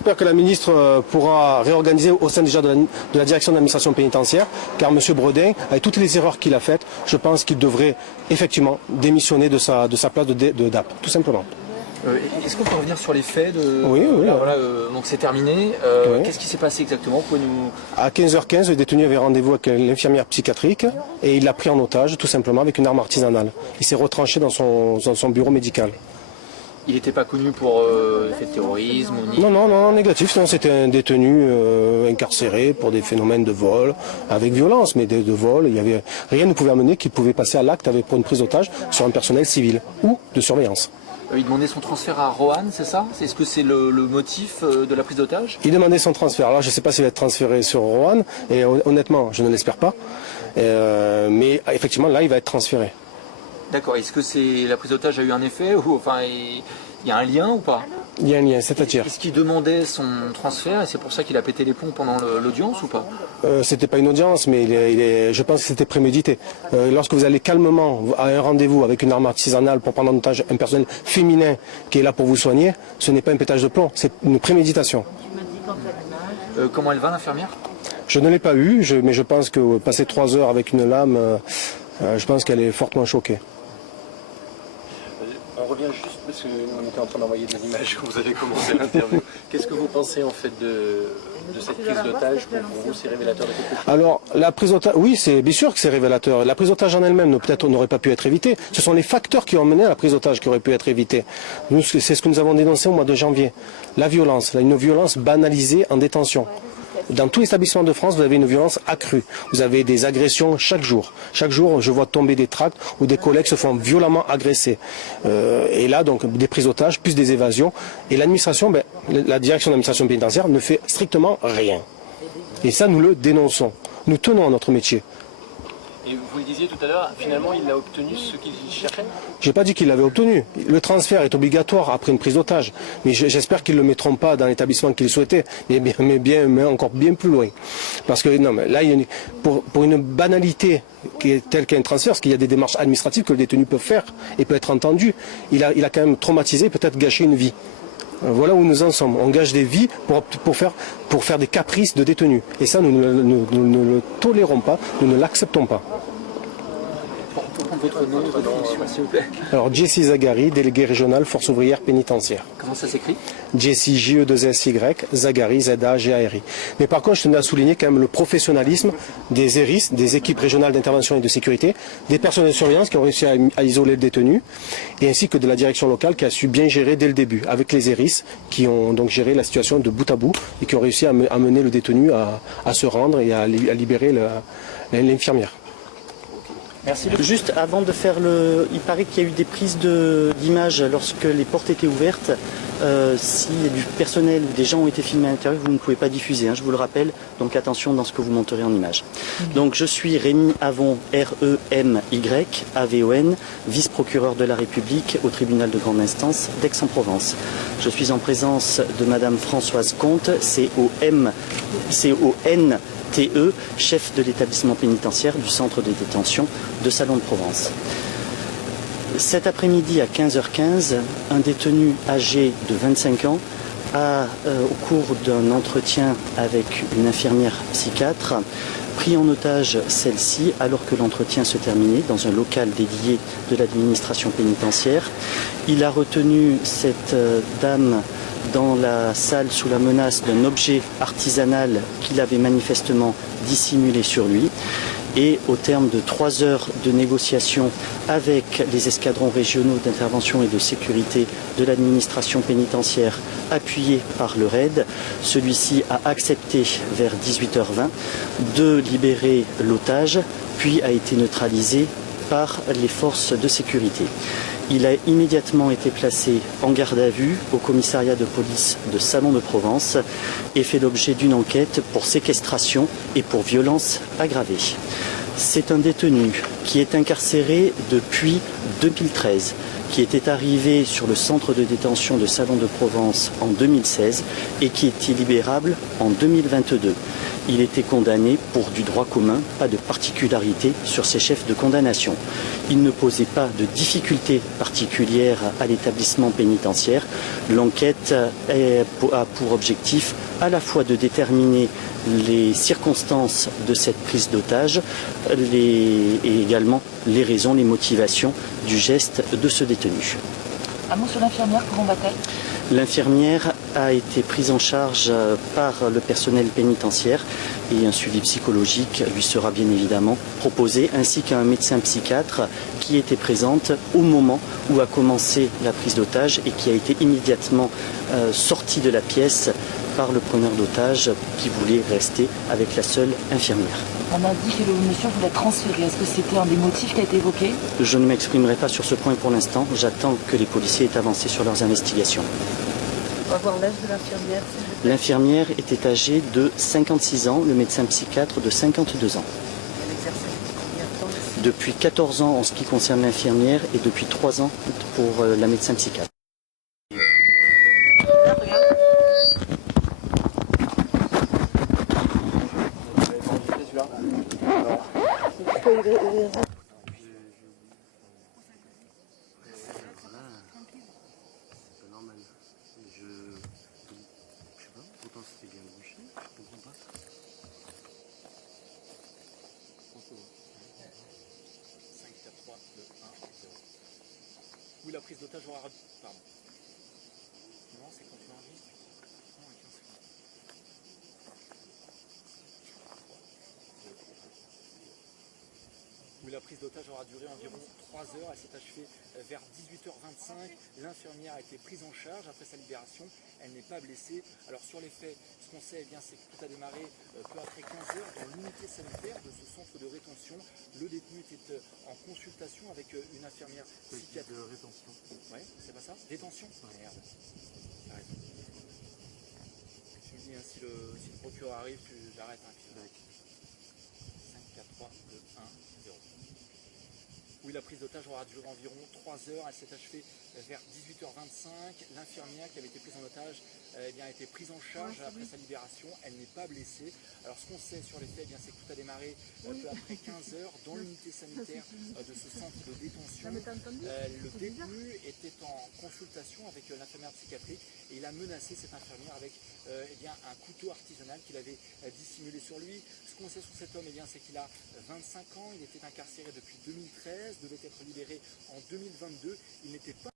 J'espère que la ministre pourra réorganiser au sein déjà de la direction de l'administration pénitentiaire, car M. Bredin, avec toutes les erreurs qu'il a faites, je pense qu'il devrait effectivement démissionner de sa place de DAP, tout simplement. Est-ce qu'on peut revenir sur les faits Oui. Voilà, donc c'est terminé. Oui. Qu'est-ce qui s'est passé exactement? À 15h15, le détenu avait rendez-vous avec l'infirmière psychiatrique et il l'a pris en otage, tout simplement, avec une arme artisanale. Il s'est retranché dans son bureau médical. Il n'était pas connu pour fait de terrorisme ni... Non, négatif. C'était un détenu incarcéré pour des phénomènes de vol, avec violence, mais de vol. Rien ne pouvait amener qu'il pouvait passer à l'acte pour une prise d'otage sur un personnel civil ou de surveillance. Il demandait son transfert à Roanne, c'est ça? Est-ce que c'est le motif de la prise d'otage? Il demandait son transfert. Alors je ne sais pas s'il va être transféré sur Roanne, et honnêtement, je ne l'espère pas. Mais effectivement, là, il va être transféré. D'accord. Est-ce que la prise d'otage a eu un effet ou enfin il y a un lien ou pas? Il y a un lien, c'est-à-dire. Est-ce qu'il demandait son transfert et c'est pour ça qu'il a pété les plombs pendant l'audience ou pas? C'était pas une audience, mais je pense que c'était prémédité. Lorsque vous allez calmement à un rendez-vous avec une arme artisanale pour prendre en otage un personnel féminin qui est là pour vous soigner, ce n'est pas un pétage de plomb, c'est une préméditation. Comment elle va, l'infirmière? Je ne l'ai pas eu, mais je pense que passer 3 heures avec une lame, je pense qu'elle est fortement choquée. On revient juste parce qu'on était en train d'envoyer des images quand vous avez commencé l'interview. Qu'est-ce que vous pensez en fait de cette prise d'otage? Pour vous, c'est révélateur de quelque chose? Alors, la prise d'otage, oui, c'est bien sûr que c'est révélateur. La prise d'otage en elle-même, peut-être n'aurait pas pu être évitée. Ce sont les facteurs qui ont mené à la prise d'otage qui auraient pu être évités. Nous, c'est ce que nous avons dénoncé au mois de janvier. La violence, une violence banalisée en détention. Dans tout établissement de France, vous avez une violence accrue. Vous avez des agressions chaque jour. Chaque jour, je vois tomber des tracts où des collègues se font violemment agresser. Et là, donc, des prises d'otages, plus des évasions. Et l'administration, la direction de l'administration pénitentiaire ne fait strictement rien. Et ça, nous le dénonçons. Nous tenons à notre métier. Et vous le disiez tout à l'heure, finalement, il a obtenu ce qu'il cherchait? Je n'ai pas dit qu'il l'avait obtenu. Le transfert est obligatoire après une prise d'otage. Mais j'espère qu'ils ne le mettront pas dans l'établissement qu'ils souhaitaient, mais encore bien plus loin. Parce que non, mais là, pour une banalité telle qu'un transfert, parce qu'il y a des démarches administratives que le détenu peut faire et peut être entendu, il a quand même traumatisé, peut-être gâché une vie. Voilà où nous en sommes. On gâche des vies pour faire des caprices de détenus. Et ça, nous ne le tolérons pas, nous ne l'acceptons pas. Votre nom, votre fonction, s'il vous plaît. Alors, Jessie Zagari, délégué régional Force ouvrière pénitentiaire. Comment ça s'écrit? Jessie, J-E-2-S-Y, Zagari, Z-A-G-A-R-I. Mais par contre, je tenais à souligner quand même le professionnalisme des ERIS, des équipes régionales d'intervention et de sécurité, des personnels de surveillance qui ont réussi à isoler le détenu, et ainsi que de la direction locale qui a su bien gérer dès le début, avec les ERIS qui ont donc géré la situation de bout à bout et qui ont réussi à mener le détenu à se rendre et à libérer l'infirmière. Merci. Juste avant de faire il paraît qu'il y a eu des prises d'images lorsque les portes étaient ouvertes. S'il y a du personnel ou des gens ont été filmés à l'intérieur, vous ne pouvez pas diffuser, je vous le rappelle. Donc attention dans ce que vous monterez en image. Donc je suis Rémi Avon, R-E-M-Y, A-V-O-N, vice-procureur de la République au tribunal de grande instance d'Aix-en-Provence. Je suis en présence de Madame Françoise Comte, C-O-N-T-E, chef de l'établissement pénitentiaire du centre de détention de Salon de Provence. Cet après-midi à 15h15, un détenu âgé de 25 ans a, au cours d'un entretien avec une infirmière psychiatre, pris en otage celle-ci alors que l'entretien se terminait dans un local dédié de l'administration pénitentiaire. Il a retenu cette dame dans la salle sous la menace d'un objet artisanal qu'il avait manifestement dissimulé sur lui. Et au terme de 3 heures de négociation avec les escadrons régionaux d'intervention et de sécurité de l'administration pénitentiaire appuyé par le RAID, celui-ci a accepté vers 18h20 de libérer l'otage, puis a été neutralisé par les forces de sécurité. Il a immédiatement été placé en garde à vue au commissariat de police de Salon de Provence et fait l'objet d'une enquête pour séquestration et pour violence aggravée. C'est un détenu qui est incarcéré depuis 2013, qui était arrivé sur le centre de détention de Salon de Provence en 2016 et qui est libérable en 2022. Il était condamné pour du droit commun, pas de particularité sur ses chefs de condamnation. Il ne posait pas de difficultés particulières à l'établissement pénitentiaire. L'enquête a pour objectif à la fois de déterminer les circonstances de cette prise d'otage et également les raisons, les motivations du geste de ce détenu. Un mot sur l'infirmière, comment va-t-elle ? L'infirmière a été prise en charge par le personnel pénitentiaire et un suivi psychologique lui sera bien évidemment proposé, ainsi qu'un médecin psychiatre qui était présente au moment où a commencé la prise d'otage et qui a été immédiatement sorti de la pièce par le preneur d'otage qui voulait rester avec la seule infirmière. On a dit que le monsieur voulait transférer. Est-ce que c'était un des motifs qui a été évoqué ? Je ne m'exprimerai pas sur ce point pour l'instant. J'attends que les policiers aient avancé sur leurs investigations. On va voir l'âge de l'infirmière. L'infirmière était âgée de 56 ans, le médecin psychiatre de 52 ans. Elle exerçait combien de temps ? Depuis 14 ans en ce qui concerne l'infirmière et depuis 3 ans pour la médecin psychiatre. Là, regarde. Oui, la prise d'otage aura... Pardon. Non, c'est quand tu enregistres. Non, avec un second. Oui, la prise d'otage aura duré environ 3 heures. Elle s'est achevée vers 18h25. L'infirmière a été prise en charge après sa libération. Elle n'est pas blessée. Alors sur les faits, ce qu'on sait, eh bien, c'est que tout a démarré peu après 15 heures dans l'unité sanitaire de ce centre de rétention. Le détenu était en consultation avec une infirmière psychiatre. De rétention. Ouais, c'est pas ça ? Détention ? Merde. T'as raison. Tu me dis, hein, si le procureur arrive, j'arrête. Hein, 5, 4, 3, 2, 1, 0. Oui, la prise d'otage aura duré environ 3 heures. Elle s'est achevée vers 18h25. L'infirmière qui avait été prise en otage a été prise en charge après sa libération. Elle n'est pas blessée. Alors ce qu'on sait sur les faits, c'est que tout a démarré peu après 15 heures dans l'unité sanitaire de ce centre de détention. Le détenu était en consultation avec l'infirmière psychiatrique et il a menacé cette infirmière avec un couteau artisanal qu'il avait dissimulé sur lui. Ce qu'on sait sur cet homme, c'est qu'il a 25 ans, il était incarcéré depuis 2013, devait être libéré en 2022. Il n'était pas